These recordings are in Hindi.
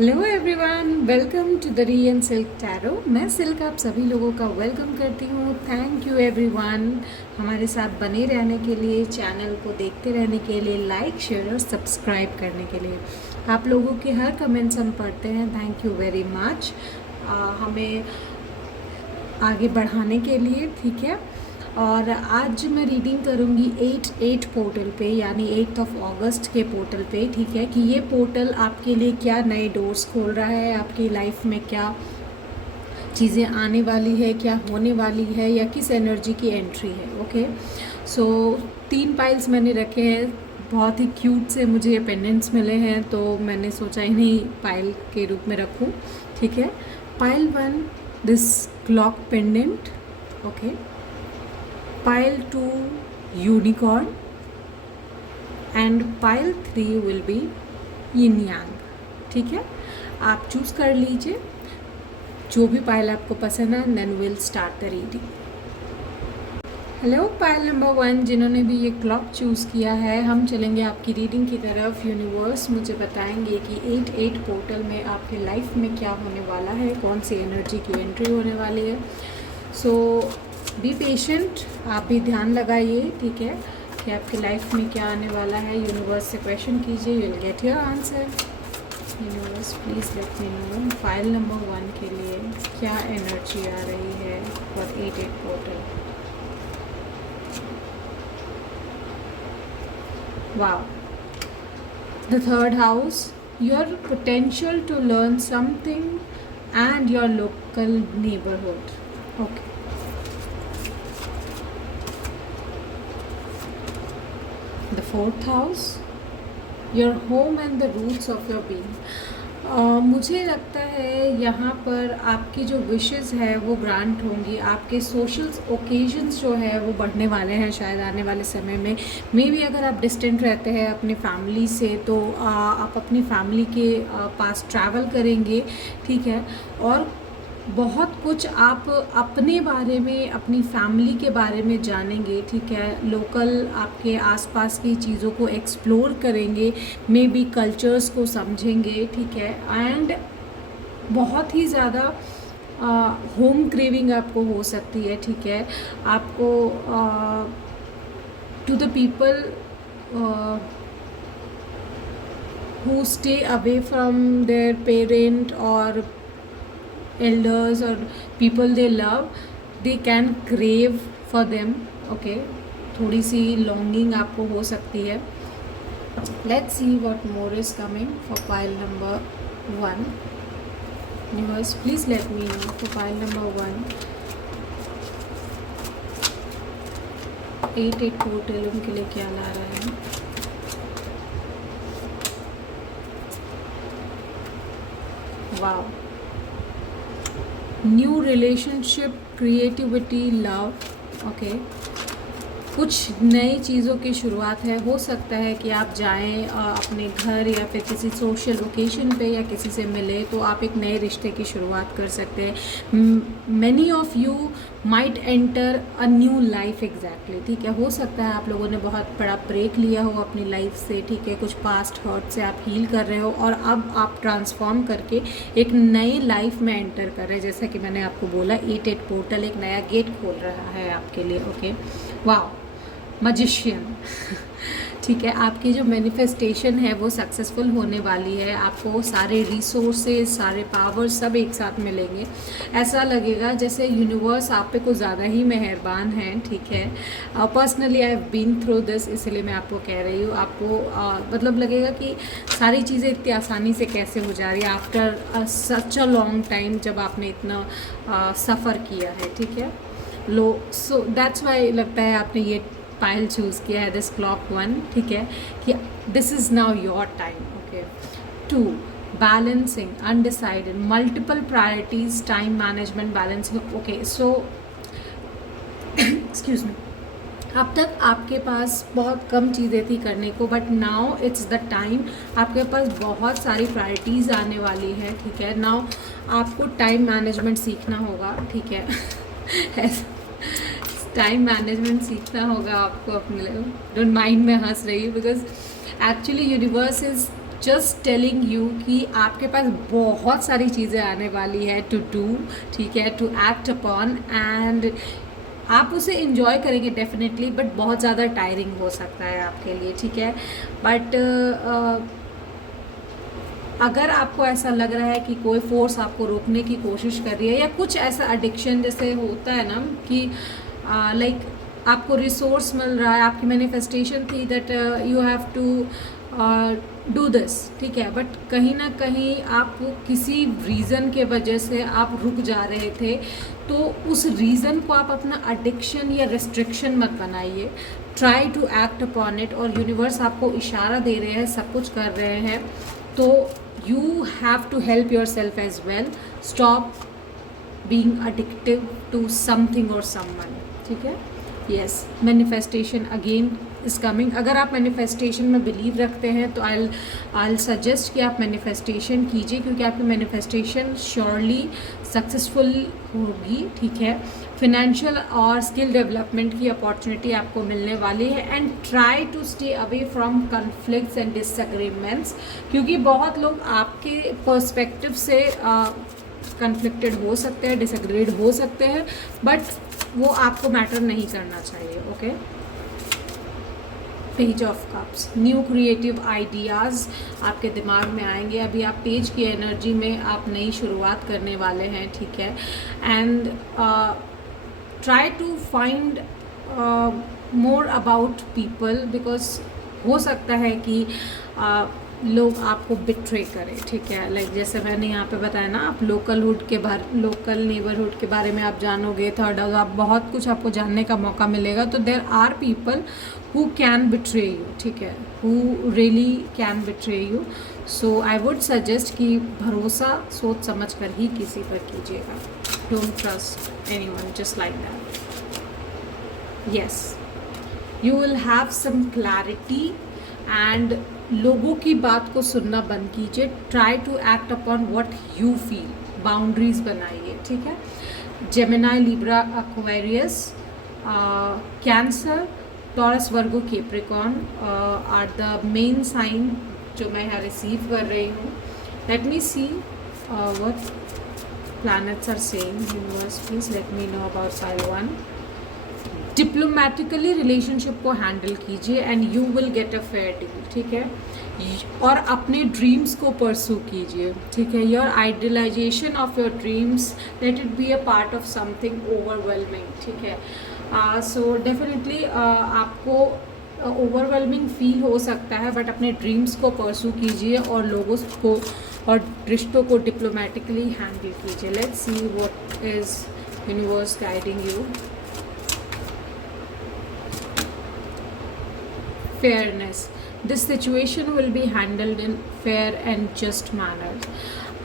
Hello everyone, welcome to the री एंड सिल्क टैरो। मैं सिल्क आप सभी लोगों का वेलकम करती हूँ। थैंक यू एवरीवन हमारे साथ बने रहने के लिए, चैनल को देखते रहने के लिए, लाइक शेयर और सब्सक्राइब करने के लिए। आप लोगों के हर कमेंट्स हम पढ़ते हैं। थैंक यू वेरी मच हमें आगे बढ़ाने के लिए, ठीक है। और आज मैं रीडिंग करूँगी 8/8 पोर्टल पे, यानी 8 अगस्त के पोर्टल पे, ठीक है। कि ये पोर्टल आपके लिए क्या नए डोर्स खोल रहा है, आपकी लाइफ में क्या चीज़ें आने वाली है, क्या होने वाली है, या किस एनर्जी की एंट्री है। ओके, सो 3 पाइल्स मैंने रखे हैं। बहुत ही क्यूट से मुझे ये पेंडेंट्स मिले हैं, तो मैंने सोचा इन्हीं पाइल के रूप में रखूं, ठीक है। Pile 1, this clock pendant, okay. Pile 2, unicorn, and pile 3 will be yin yang, ठीक है। आप चूज़ कर लीजिए जो भी पाइल आपको पसंद है, then will start the reading. Hello pile number 1, जिन्होंने भी ये क्लॉक चूज़ किया है, हम चलेंगे आपकी रीडिंग की तरफ। यूनिवर्स मुझे बताएंगे कि 8/8 पोर्टल में आपके लाइफ में क्या होने वाला है, कौन सी एनर्जी की एंट्री होने वाली है। सो बी पेशेंट, आप भी ध्यान लगाइए, ठीक है, कि आपकी लाइफ में क्या आने वाला है। यूनिवर्स से क्वेश्चन कीजिए, you will get your answer. Universe please let me know pile number 1 के लिए क्या एनर्जी आ रही है for 8/8 portal. Wow, the third house, your potential to learn something and your local neighbourhood, okay. The fourth house, your home and the roots of your being. मुझे लगता है यहाँ पर आपकी जो विशेस है वो ग्रांट होंगी। आपके सोशल ओकेजन्स जो है वो बढ़ने वाले हैं शायद आने वाले समय में। मे बी अगर आप डिस्टेंट रहते हैं अपनी फैमिली से, तो आप अपनी फैमिली के पास ट्रैवल करेंगे, ठीक है। और बहुत कुछ आप अपने बारे में, अपनी फैमिली के बारे में जानेंगे, ठीक है। लोकल आपके आसपास की चीज़ों को एक्सप्लोर करेंगे, मे बी कल्चर्स को समझेंगे, ठीक है। एंड बहुत ही ज़्यादा होम क्रेविंग आपको हो सकती है, ठीक है। आपको to the people who stay away from their parent और elders or people they love, they can crave for them, okay। थोड़ी सी longing आपको हो सकती है। Let's see what more is coming for pile number 1. Universe, please let me know for pile number 1, 8/8 portal उनके लिए क्या ला रहा है। Wow, new relationship, creativity, love, okay. कुछ नई चीज़ों की शुरुआत है। हो सकता है कि आप जाएं अपने घर या फिर किसी सोशल ओकेजन पे या किसी से मिले, तो आप एक नए रिश्ते की शुरुआत कर सकते हैं। Many of you might enter a new life, exactly, ठीक है। हो सकता है आप लोगों ने बहुत बड़ा ब्रेक लिया हो अपनी लाइफ से, ठीक है। कुछ पास्ट हर्ट से आप हील कर रहे हो और अब आप ट्रांसफॉर्म करके एक नई लाइफ में एंटर कर रहे हैं। जैसा कि मैंने आपको बोला, 8/8 पोर्टल एक नया गेट खोल रहा है आपके लिए, ओके। वाह, मजिशियन ठीक है। आपकी जो मैनिफेस्टेशन है वो सक्सेसफुल होने वाली है। आपको सारे रिसोर्सेज, सारे पावर्स सब एक साथ मिलेंगे। ऐसा लगेगा जैसे यूनिवर्स आप पे कुछ ज़्यादा ही मेहरबान है, ठीक है। Personally I have been through this, इसलिए मैं आपको कह रही हूँ। आपको मतलब लगेगा कि सारी चीज़ें इतनी आसानी से कैसे हो जा रही है after such a long time, जब आपने इतना सफ़र किया है, ठीक है। सो दैट्स वाई लगता है आपने ये पाइल चूज़ किया है, दिस क्लॉक 1, ठीक है। कि this is now your time, okay. 2, balancing, undecided, multiple priorities, time management, balancing, okay. So excuse me, अब तक आपके पास बहुत कम चीज़ें थी करने को, but now it's the time. आपके पास बहुत सारी प्रायोरिटीज़ आने वाली है, ठीक है। नाउ आपको टाइम मैनेजमेंट सीखना होगा, ठीक है। टाइम मैनेजमेंट सीखना होगा आपको अपने लिए। डोंट माइंड, मैं हंस रही हूँ because actually universe is just telling you कि आपके पास बहुत सारी चीज़ें आने वाली है टू डू, ठीक है, टू एक्ट अपॉन, एंड आप उसे इन्जॉय करेंगे डेफिनेटली, बट बहुत ज़्यादा टायरिंग हो सकता है आपके लिए, ठीक है। बट अगर आपको ऐसा लग रहा है कि कोई फोर्स आपको रोकने की कोशिश कर रही है, या कुछ ऐसा एडिक्शन जैसे होता है ना कि लाइक आपको रिसोर्स मिल रहा है, आपकी मैनिफेस्टेशन थी that you have to do this, ठीक है, बट कहीं ना कहीं आप किसी रीज़न के वजह से आप रुक जा रहे थे, तो उस रीज़न को आप अपना एडिक्शन या रिस्ट्रिक्शन मत बनाइए। Try to act upon it, और यूनिवर्स आपको इशारा दे रहे हैं, सब कुछ कर रहे हैं, तो you have to help yourself as well. Stop being addictive to something or someone, ठीक है। yes, manifestation again is coming. अगर आप manifestation में बिलीव रखते हैं तो I'll suggest कि आप manifestation कीजिए, क्योंकि आपकी manifestation surely सक्सेसफुल होगी, ठीक है। फिनेंशियल और स्किल डेवलपमेंट की अपॉर्चुनिटी आपको मिलने वाली है, and try to stay away from conflicts and disagreements, क्योंकि बहुत लोग आपके पर्सपेक्टिव से कन्फ्लिक्टेड हो सकते हैं, डिसएग्रीड हो सकते हैं, बट वो आपको मैटर नहीं करना चाहिए, okay. Page of cups, new creative ideas आपके दिमाग में आएंगे। अभी आप पेज की एनर्जी में आप नई शुरुआत करने वाले हैं, ठीक है। And try to find more about people, because हो सकता है कि लोग आपको बिट्रे करें, ठीक है। लाइक जैसे मैंने यहाँ पे बताया ना, आप लोकल नेबरहुड के बारे में आप जानोगे, थर्ड आप बहुत कुछ आपको जानने का मौका मिलेगा। तो there are people who can betray you, ठीक है, who really can betray you. So I would suggest कि भरोसा सोच समझ कर ही किसी पर कीजिएगा। Don't trust anyone just like that. Yes, you will have some clarity, and लोगों की बात को सुनना बंद कीजिए। Try to act upon what you feel, boundaries बनाइए, ठीक है। Gemini, Libra, Aquarius, Cancer, Taurus, Virgo, Capricorn are the main sign जो मैं यहाँ रिसीव कर रही हूँ। Late me see what planets are saying. Universe, please let me know about pile 1. Diplomatically relationship को हैंडल कीजिए, and you will get a fair deal, ठीक है। और अपने ड्रीम्स को परसू कीजिए, ठीक है। Your idealisation of your dreams, let it be a part of something overwhelming, ठीक है। सो डेफिनेटली आपको ओवरवेलमिंग फील हो सकता है, बट अपने ड्रीम्स को परसू कीजिए और लोगों को और रिश्तों को डिप्लोमेटिकली हैंडल कीजिए। Let's see what is universe guiding you. Fairness, this situation will be handled in fair and just manner.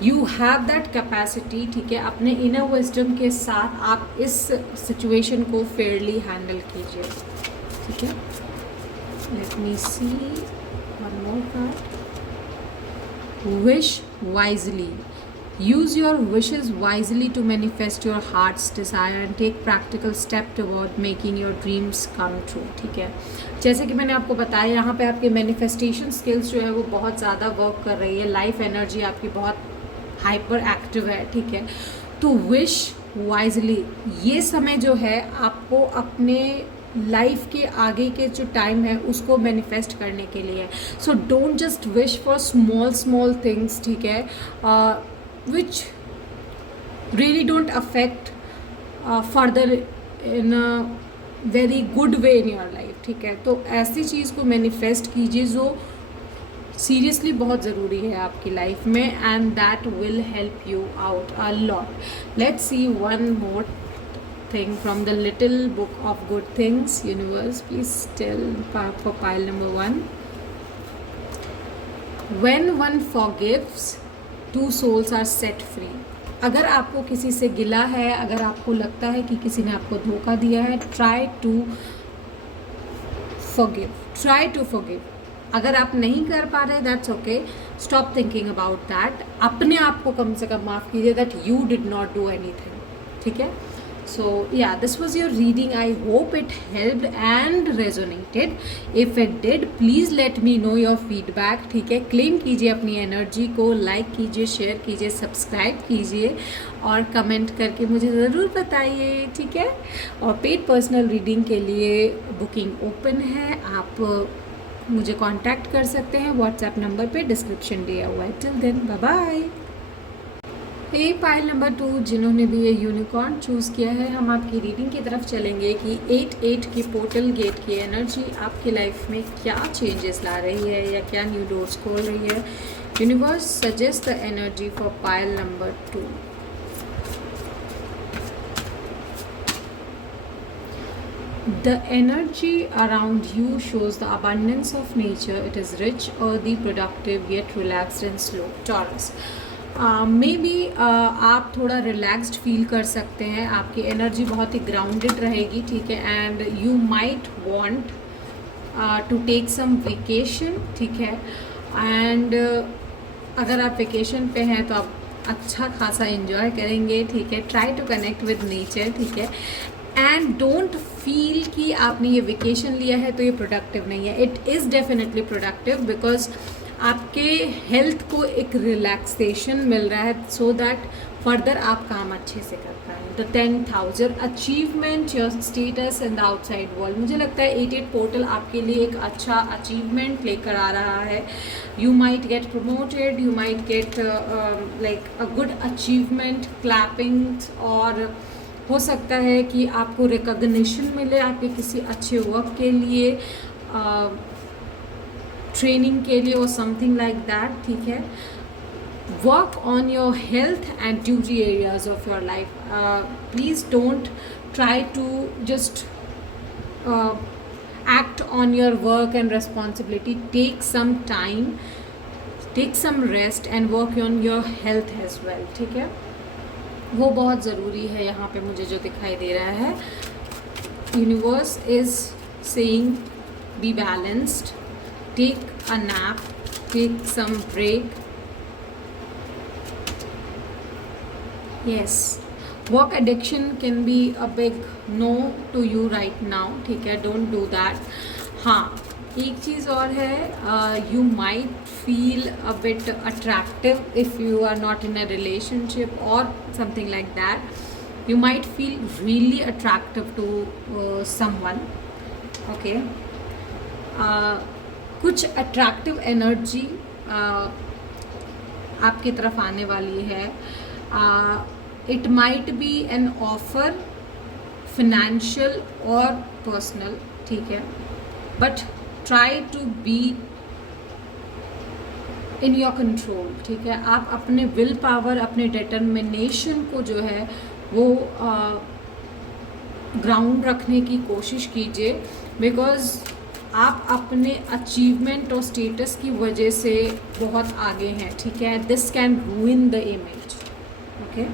You have that capacity, ठीक है। अपने इनर विजडम के साथ आप इस सिचुएशन को फेयरली हैंडल कीजिए, ठीक है। Let me see one more card. Wish wisely, use your wishes wisely to manifest your heart's desire and take practical step toward making your dreams come true, ठीक है। जैसे कि मैंने आपको बताया, यहाँ पे आपके मैनिफेस्टेशन स्किल्स जो है वो बहुत ज़्यादा वर्क कर रही है, लाइफ एनर्जी आपकी बहुत हाइपर एक्टिव है, ठीक है। तो विश वाइजली, ये समय जो है आपको अपने लाइफ के आगे के जो टाइम है उसको मैनिफेस्ट करने के लिए। So don't just wish for small things, ठीक है, which really don't affect further in a very good way in your life, ठीक है। तो ऐसी चीज़ को मैनिफेस्ट कीजिए जो सीरियसली बहुत ज़रूरी है आपकी लाइफ में, and that will help you out a lot. Let's see one more thing from the little book of good things. Universe, please tell for pile number 1. When one forgives, two souls are set free. अगर आपको किसी से गिला है, अगर आपको लगता है कि किसी ने आपको धोखा दिया है, try to forgive. अगर आप नहीं कर पा रहे, that's okay. Stop thinking about that. अपने आप को कम से कम माफ़ कीजिए that you did not do anything, ठीक है। So yeah, this was your reading. I hope it helped and resonated. If it did, please let me know your feedback. ठीक है, क्लेम कीजिए अपनी एनर्जी को, लाइक कीजिए, शेयर कीजिए, सब्सक्राइब कीजिए और कमेंट करके मुझे ज़रूर बताइए, ठीक है। और पेड पर्सनल रीडिंग के लिए बुकिंग ओपन है, आप मुझे कांटेक्ट कर सकते हैं व्हाट्सएप नंबर पे, डिस्क्रिप्शन दिया हुआ है। Till then bye bye. ये पाइल नंबर 2 जिन्होंने भी ये यूनिकॉर्न चूज़ किया है, हम आपकी रीडिंग की तरफ चलेंगे कि 8 की पोर्टल गेट की एनर्जी आपकी लाइफ में क्या चेंजेस ला रही है या क्या न्यू डोर्स खोल रही है। Universe suggest the energy for pile number 2। The energy around you shows the abundance of nature. It is rich, earthy, productive, yet relaxed and slow. Taurus. May be आप थोड़ा रिलैक्स्ड फील कर सकते हैं, आपकी एनर्जी बहुत ही ग्राउंडेड रहेगी, ठीक है। And you might want to take some vacation, ठीक है। एंड अगर आप वेकेशन पे हैं तो आप अच्छा खासा एंजॉय करेंगे, ठीक है। Try to connect with nature, ठीक है। एंड डोंट फील कि आपने ये वेकेशन लिया है तो ये प्रोडक्टिव नहीं है। It is definitely productive because आपके हेल्थ को एक रिलैक्सेशन मिल रहा है, सो दैट फर्दर आप काम अच्छे से कर पाएँ। The 10,000 achievement your status in the outside world. मुझे लगता है 8 पोर्टल आपके लिए एक अच्छा अचीवमेंट लेकर आ रहा है। You might gate promoted, you might get like a good achievement, clapping, और हो सकता है कि आपको रिकॉग्निशन मिले आपके किसी अच्छे वर्क के लिए, ट्रेनिंग के लिए और समथिंग लाइक दैट, ठीक है। Work on your health and duty areas of your life. Please don't try to just act on your work and responsibility. Take some time, take some rest and work on your health as well, ठीक है। वो बहुत ज़रूरी है यहाँ पे मुझे जो दिखाई दे रहा है। Universe is saying be balanced, take a nap, take some break. Yes, work addiction can be a big no to you right now, ठीक है। Don't do that. हाँ, एक चीज़ और है, you might feel a bit attractive if you are not in a relationship or something like that. You might feel really attractive to someone, okay. कुछ अट्रैक्टिव एनर्जी आपकी तरफ आने वाली है। It might be an offer, financial और पर्सनल, ठीक है। But try to be in your control, ठीक है। आप अपने विल पावर, अपने डिटर्मिनेशन को जो है वो ग्राउंड रखने की कोशिश कीजिए, बिकॉज आप अपने अचीवमेंट और स्टेटस की वजह से बहुत आगे हैं, ठीक है। This can रूइन the image, okay.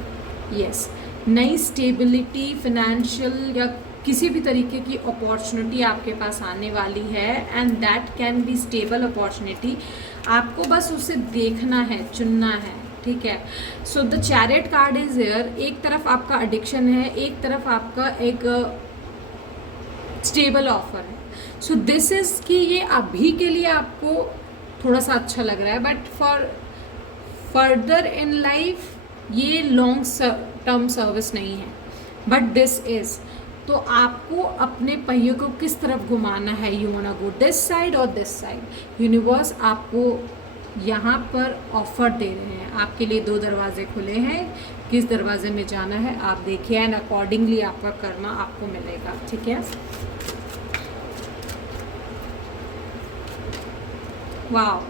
Yes, नई स्टेबिलिटी, फिनेंशियल या किसी भी तरीके की अपॉर्चुनिटी आपके पास आने वाली है, and that can be stable opportunity. आपको बस उसे देखना है, चुनना है, ठीक है। So the chariot card is here. एक तरफ आपका एडिक्शन है, एक तरफ आपका एक स्टेबल ऑफर है। सो दिस इज़ कि ये अभी के लिए आपको थोड़ा सा अच्छा लग रहा है, but for further in life ये लॉन्ग टर्म सर्विस नहीं है, बट दिस इज़। तो आपको अपने पहियों को किस तरफ घुमाना है, you want to go this side और दिस साइड। यूनिवर्स आपको यहाँ पर ऑफर दे रहे हैं, आपके लिए 2 दरवाजे खुले हैं, किस दरवाजे में जाना है आप देखिए, एंड अकॉर्डिंगली आपका कर्मा आपको मिलेगा, ठीक है। Wow,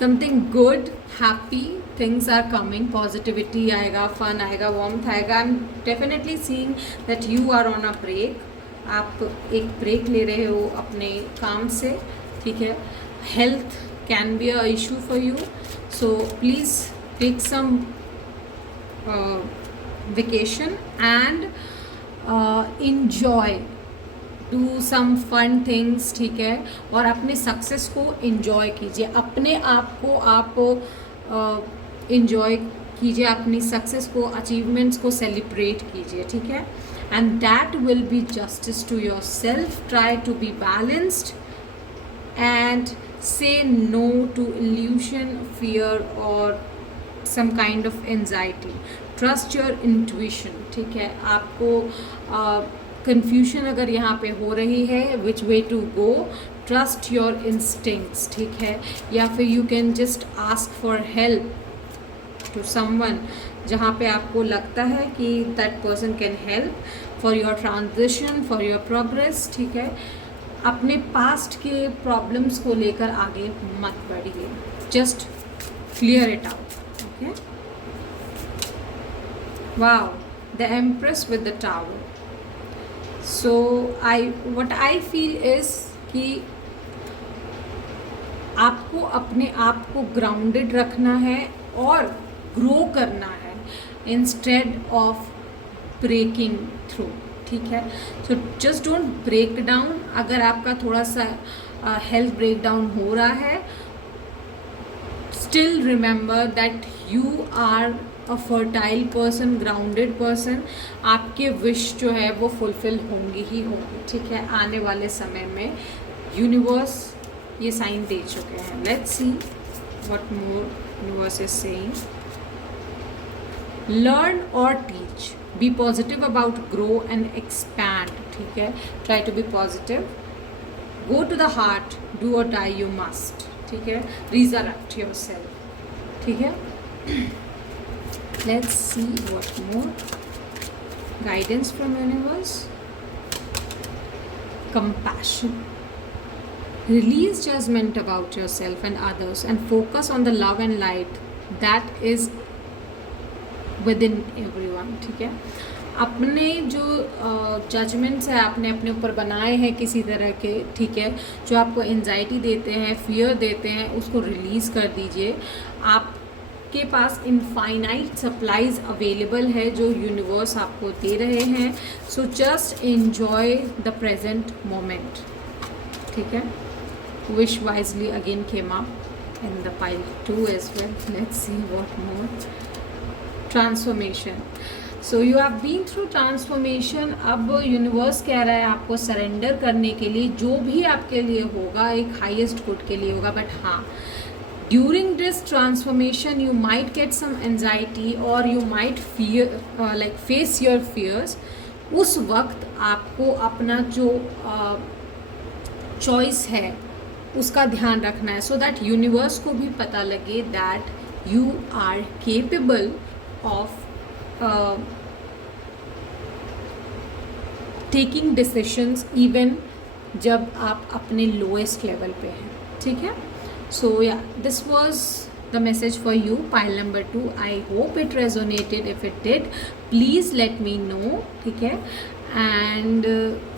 something good, happy things are coming, positivity आएगा, फन आएगा, वार्मथ आएगा। I am definitely seeing that you are on a break. आप एक ब्रेक ले रहे हो अपने काम से, ठीक है। Health can be a issue for you, so please take some vacation and enjoy, do some fun things, ठीक है। और अपने सक्सेस को enjoy कीजिए, अपने आप को आप enjoy कीजिए, अपनी सक्सेस को, अचीवमेंट्स को सेलिब्रेट कीजिए, ठीक है। and that will be justice to yourself. Try to be balanced and say no to illusion, fear or some kind of anxiety. Trust your intuition. ठीक है, आपको कंफ्यूजन अगर यहाँ पे हो रही है which way to go, trust your instincts. ठीक है, या फिर you can just ask for help to someone जहाँ पे आपको लगता है कि that person can help for your transition, for your progress. ठीक है, अपने पास्ट के प्रॉब्लम्स को लेकर आगे मत बढ़िए, just clear it out. Okay, wow, the empress with the tower. So what I feel is कि आपको अपने आप को ग्राउंडेड रखना है और ग्रो करना है इंस्टेड ऑफ ब्रेकिंग थ्रू. ठीक है, so just don't break down. अगर आपका थोड़ा सा हेल्थ ब्रेक डाउन हो रहा है, still remember that you are a fertile person, grounded person. आपके विश जो है वो फुलफिल होंगी ही होंगी. ठीक है, आने वाले समय में यूनिवर्स ये साइन दे चुके हैं. Let's see what more universe is saying. Learn और teach, be positive about grow and expand. ठीक है, try to be positive. Go to the heart, do or die you must. ठीक है, रिजरेक्ट योर सेल्फ. ठीक है, let's see what more guidance from universe. Compassion, release judgment about yourself and others and focus on the love and light that is within everyone. ठीक है, अपने जो जजमेंट्स है आपने अपने ऊपर बनाए हैं किसी तरह के, ठीक है, जो आपको एंजाइटी देते हैं, फियर देते हैं, उसको रिलीज़ कर दीजिए. आपके पास इनफाइनाइट सप्लाईज अवेलेबल है जो यूनिवर्स आपको दे रहे हैं. So just enjoy the present moment. ठीक है, wish wisely again came up in the pile 2 as well. Let's see what more. Transformation. So you have been through transformation. अब यूनिवर्स कह रहा है आपको सरेंडर करने के लिए. जो भी आपके लिए होगा एक हाईएस्ट गुड के लिए होगा. बट हाँ, during this transformation you might get some anxiety और you might fear like face your fears. उस वक्त आपको अपना जो चॉइस है उसका ध्यान रखना है, सो दैट यूनिवर्स को भी पता लगे that you are capable of taking decisions even जब आप अपने लोएस्ट लेवल पे हैं. ठीक है, सो या this was the message for you, pile number 2. I hope it resonated. If it did, please let me know. ठीक है, एंड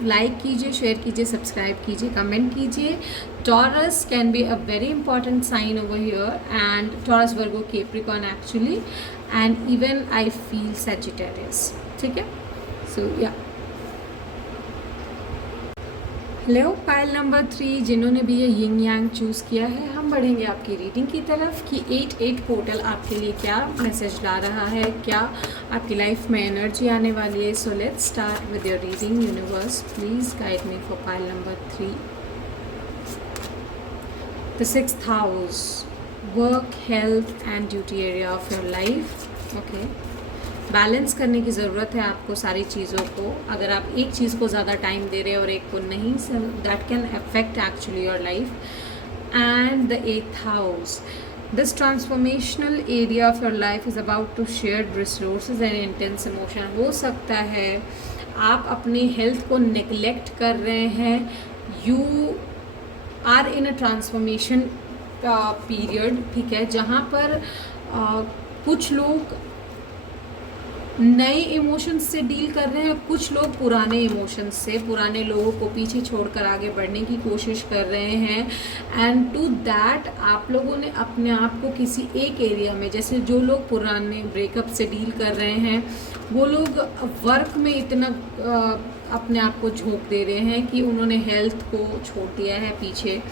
लाइक कीजिए, शेयर कीजिए, सब्सक्राइब कीजिए, कमेंट कीजिए. Taurus can be a very important sign over here, and Taurus, Virgo, Capricorn actually, and even I feel Sagittarius. ठीक है, सो या हेलो पाइल नंबर 3, जिन्होंने भी ये यिंग यांग चूज़ किया है, हम बढ़ेंगे आपकी रीडिंग की तरफ कि 8 पोर्टल आपके लिए क्या मैसेज ला रहा है, क्या आपकी लाइफ में एनर्जी आने वाली है. So let's start with your reading. Universe please guide me for pile number 3. The 6th house, work, health and duty area of your life. Okay, balance करने की ज़रूरत है आपको सारी चीज़ों को. अगर आप एक चीज़ को ज़्यादा टाइम दे रहे हैं और एक को नहीं, that can affect actually your life. And the 8th house, this transformational area of your life is about to share resources and intense emotion. हो सकता है आप अपनी हेल्थ को नेग्लेक्ट कर रहे हैं. You are in a transformation period. ठीक है, जहाँ पर कुछ लोग नए इमोशंस से डील कर रहे हैं, कुछ लोग पुराने इमोशंस से, पुराने लोगों को पीछे छोड़कर आगे बढ़ने की कोशिश कर रहे हैं. एंड टू दैट आप लोगों ने अपने आप को किसी एक एरिया में, जैसे जो लोग पुराने ब्रेकअप से डील कर रहे हैं, वो लोग वर्क में इतना अपने आप को झोंक दे रहे हैं कि उन्होंने हेल्थ को छोड़ दिया है पीछे.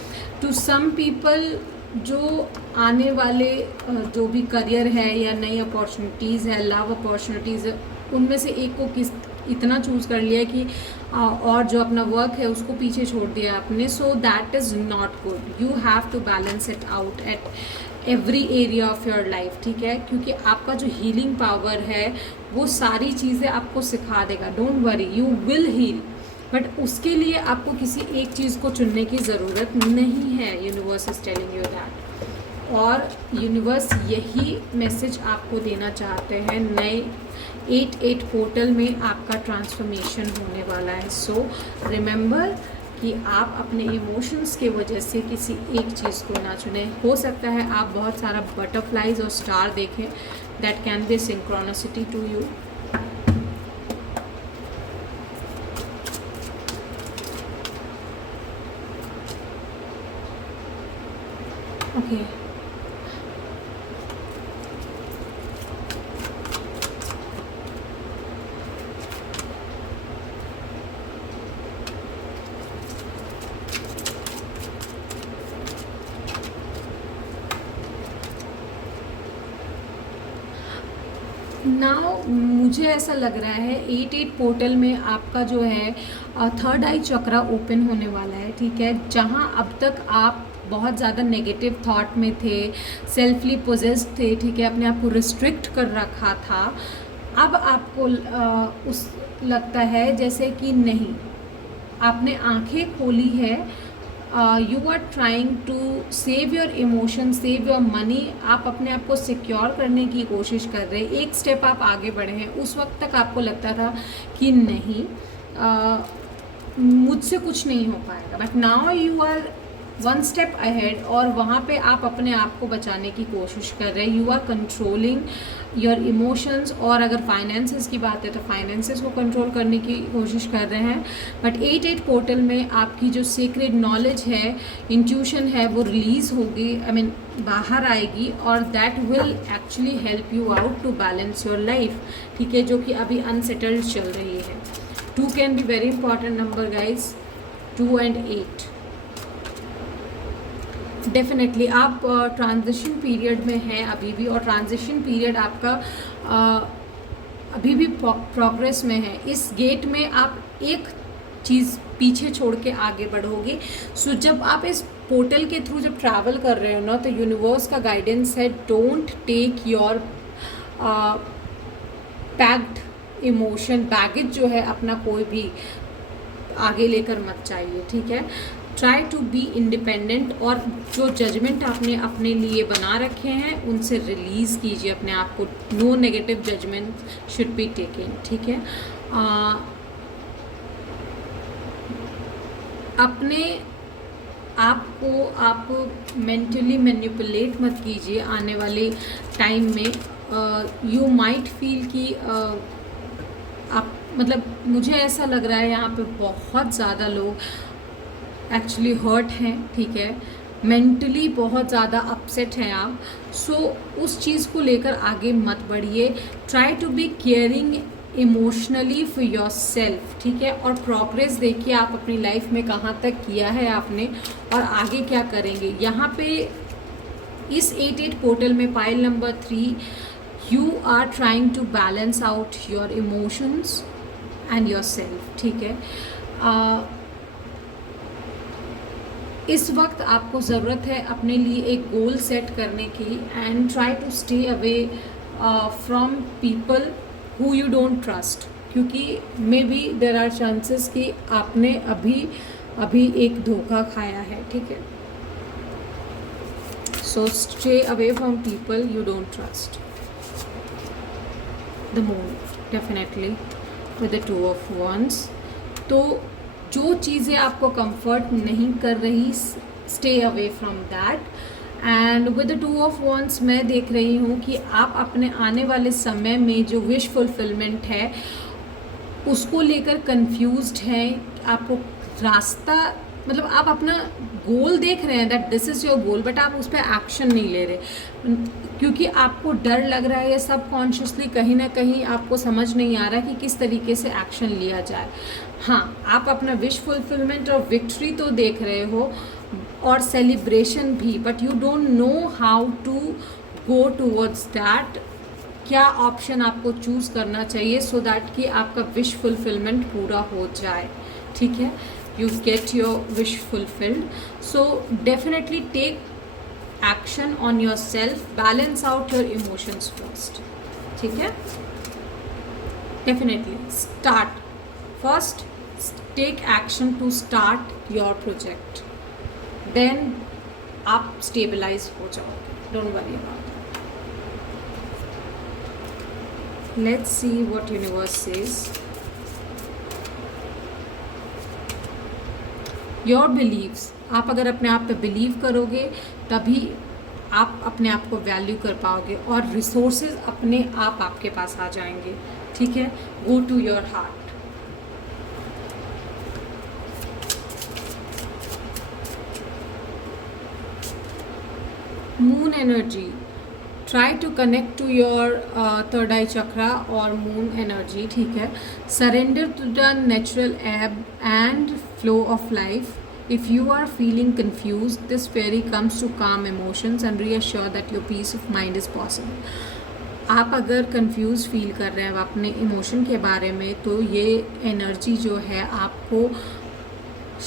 टू सम पीपल जो आने वाले जो भी करियर है या नई अपॉर्चुनिटीज़ है, लव अपॉर्चुनिटीज़ है, उनमें से एक को इतना चूज़ कर लिया कि और जो अपना वर्क है उसको पीछे छोड़ दिया आपने, so that is not good. You have to balance it out at every area of your life, ठीक है, क्योंकि आपका जो हीलिंग पावर है वो सारी चीज़ें आपको सिखा देगा। Don't worry, you will heal, but उसके लिए आपको किसी एक चीज़ को चुनने की ज़रूरत नहीं है। Universe is telling you that, और यूनिवर्स यही मैसेज आपको देना चाहते हैं। नए 8-8 पोर्टल में आपका ट्रांसफॉर्मेशन होने वाला है। सो रिमेंबर कि आप अपने इमोशंस के वजह से किसी एक चीज़ को ना चुनें। हो सकता है आप बहुत सारा बटरफ्लाइज और स्टार देखें, that can be synchronicity to you. Okay, now मुझे ऐसा लग रहा है 8-8 पोर्टल में आपका जो है थर्ड आई चक्रा ओपन होने वाला है, ठीक है। जहाँ अब तक आप बहुत ज़्यादा नेगेटिव थॉट में थे, सेल्फली पोजेस्ड थे, ठीक है, अपने आप को रिस्ट्रिक्ट कर रखा था, अब आपको उस लगता है जैसे कि नहीं, आपने आंखें खोली है। You are trying to save your emotion, save your money. आप अपने आप को सिक्योर करने की कोशिश कर रहे हैं, एक स्टेप आप आगे बढ़े हैं। उस वक्त तक आपको लगता था कि नहीं, मुझसे कुछ नहीं हो पाएगा, but now you are one step ahead, और वहाँ पे आप अपने आप को बचाने की कोशिश कर रहे हैं। You are controlling your emotions, और अगर फाइनेंसेस की बात है तो फाइनेंसेस को कंट्रोल करने की कोशिश कर रहे हैं। बट 8-8 पोर्टल में आपकी जो सीक्रेट नॉलेज है, इंट्यूशन है, वो रिलीज़ होगी, आई मीन बाहर आएगी, और that will actually help you out to balance your life, ठीक है, जो कि अभी अनसेटल्ड चल रही है। 2 can be very important number guys, 2 and 8। Definitely आप ट्रांजिशन पीरियड में हैं अभी भी, और ट्रांजिशन पीरियड आपका अभी भी प्रोग्रेस में है। इस गेट में आप एक चीज़ पीछे छोड़ के आगे बढ़ोगे। सो जब आप इस पोर्टल के थ्रू जब ट्रैवल कर रहे हो ना, तो यूनिवर्स का गाइडेंस है, don't take your packed emotion, baggage जो है अपना कोई भी आगे लेकर मत चाहिए, ठीक है। ट्राई टू बी इंडिपेंडेंट, और जो जजमेंट आपने अपने लिए बना रखे हैं उनसे रिलीज़ कीजिए अपने आप को। No negative judgment should be taken, ठीक है। अपने आप को आप मेंटली मैनिपुलेट मत कीजिए आने वाले टाइम में। यू माइट फील कि आप, मतलब मुझे ऐसा लग रहा है यहाँ पे बहुत ज़्यादा लोग एक्चुअली हर्ट हैं, ठीक है, मेंटली बहुत ज़्यादा अपसेट हैं आप। सो उस चीज़ को लेकर आगे मत बढ़िए। Try to be caring emotionally for yourself, ठीक है, और प्रोग्रेस देखिए आप अपनी लाइफ में कहाँ तक किया है आपने, और आगे क्या करेंगे। यहाँ पे इस 8-8 पोर्टल में pile number 3, you are trying to balance out your emotions and yourself, ठीक है। इस वक्त आपको ज़रूरत है अपने लिए एक गोल सेट करने की, and try to stay away from people who you don't trust, क्योंकि maybe there are chances कि आपने अभी एक धोखा खाया है, ठीक है। So stay away from people you don't trust. The moon definitely with the 2 of Wands। तो जो चीज़ें आपको कंफर्ट नहीं कर रही, stay away from that. And with the 2 of Wands मैं देख रही हूँ कि आप अपने आने वाले समय में जो विश फुलफिलमेंट है उसको लेकर कंफ्यूज्ड हैं। आपको रास्ता, मतलब आप अपना गोल देख रहे हैं that this is your goal, but आप उस पर एक्शन नहीं ले रहे, क्योंकि आपको डर लग रहा है, या सबकॉन्शियसली कहीं ना कहीं आपको समझ नहीं आ रहा कि किस तरीके से एक्शन लिया जाए। हाँ, आप अपना विश फुलफिलमेंट और विक्ट्री तो देख रहे हो, और सेलिब्रेशन भी, but you don't know how to go towards that क्या ऑप्शन आपको चूज़ करना चाहिए सो दैट कि आपका विश फुलफिलमेंट पूरा हो जाए, ठीक है, you get your wish fulfilled. So definitely take action on yourself, balance out your emotions first, ठीक है. Definitely start first, take action to start your project, then आप स्टेबलाइज हो जाओगे. Don't worry about that. Let's see what universe says. Your believes, आप अगर अपने आप पे बिलीव करोगे तभी आप अपने आप को वैल्यू कर पाओगे और रिसोर्सेज अपने आप आपके पास आ जाएंगे, ठीक है. Go to your heart. Moon energy, try to connect to your third eye chakra और मून एनर्जी, ठीक है. Surrender to the natural ebb and flow of life. If you are feeling confused, this fairy comes to calm emotions and reassure that your peace of mind is possible. आप अगर कंफ्यूज फील कर रहे हैं अपने इमोशन के बारे में तो ये एनर्जी जो है आपको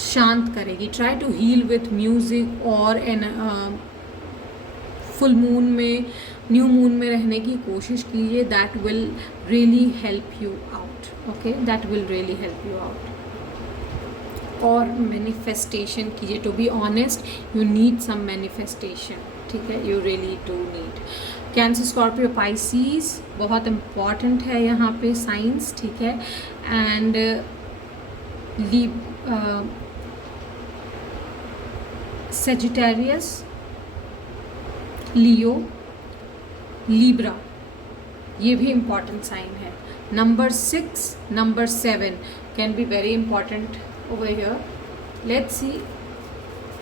शांत करेगी. Try to heal with music और फुल मून में, न्यू मून में रहने की कोशिश कीजिए. That will really help you out. Okay, that will really help you out. और मैनिफेस्टेशन कीजिए. To be honest, you need some manifestation, ठीक है, you really do need. Cancer, Scorpio, Pisces बहुत इम्पॉर्टेंट है यहाँ पे साइंस, ठीक है. एंड सेजिटेरियस, लियो, लीब्रा, ये भी इम्पॉर्टेंट साइन है. Number 6, number 7 can be very important over here. Let's see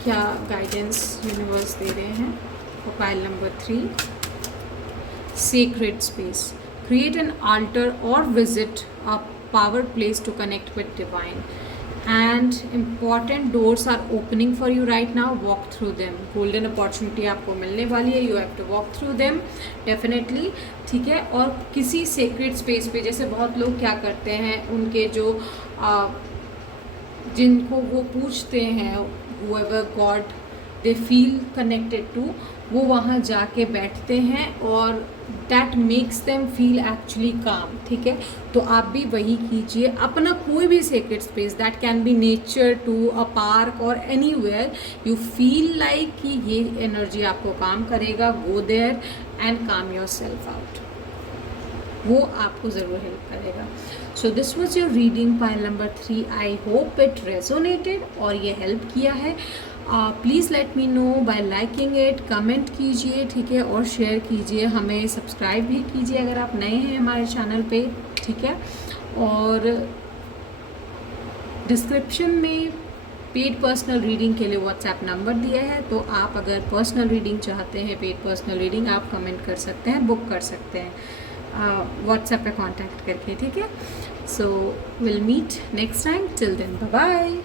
क्या गाइडेंस यूनिवर्स दे रहे हैं for pile number 3. Sacred space, create an altar or visit a power place to connect with divine, and important doors are opening for you right now. Walk through them. golden opportunity आपको मिलने वाली है. you have to walk through them definitely, ठीक है. और किसी sacred space पे, जैसे बहुत लोग क्या करते हैं, उनके जो जिनको वो पूछते हैं, whoever God they feel connected to, वो वहाँ जाके बैठते हैं और that makes them feel actually calm, ठीक है. तो आप भी वही कीजिए. अपना कोई भी sacred space, that can be nature to a park or anywhere you feel like कि ये energy आपको काम करेगा, go there and calm yourself out. वो आपको ज़रूर हेल्प करेगा. So this was your reading pile number 3. I hope it resonated और ये हेल्प किया है. Please let me no bye liking it, comment कीजिए, ठीक है, और शेयर कीजिए. हमें सब्सक्राइब भी कीजिए अगर आप नए हैं हमारे चैनल पे, ठीक है. और डिस्क्रिप्शन में पेड पर्सनल रीडिंग के लिए व्हाट्सएप नंबर दिया है, तो आप अगर पर्सनल रीडिंग चाहते हैं, पेड पर्सनल रीडिंग, आप कमेंट कर सकते हैं, बुक कर सकते हैं व्हाट्सएप पे कांटेक्ट करके, ठीक है. So will meet next time. Till then, bye bye.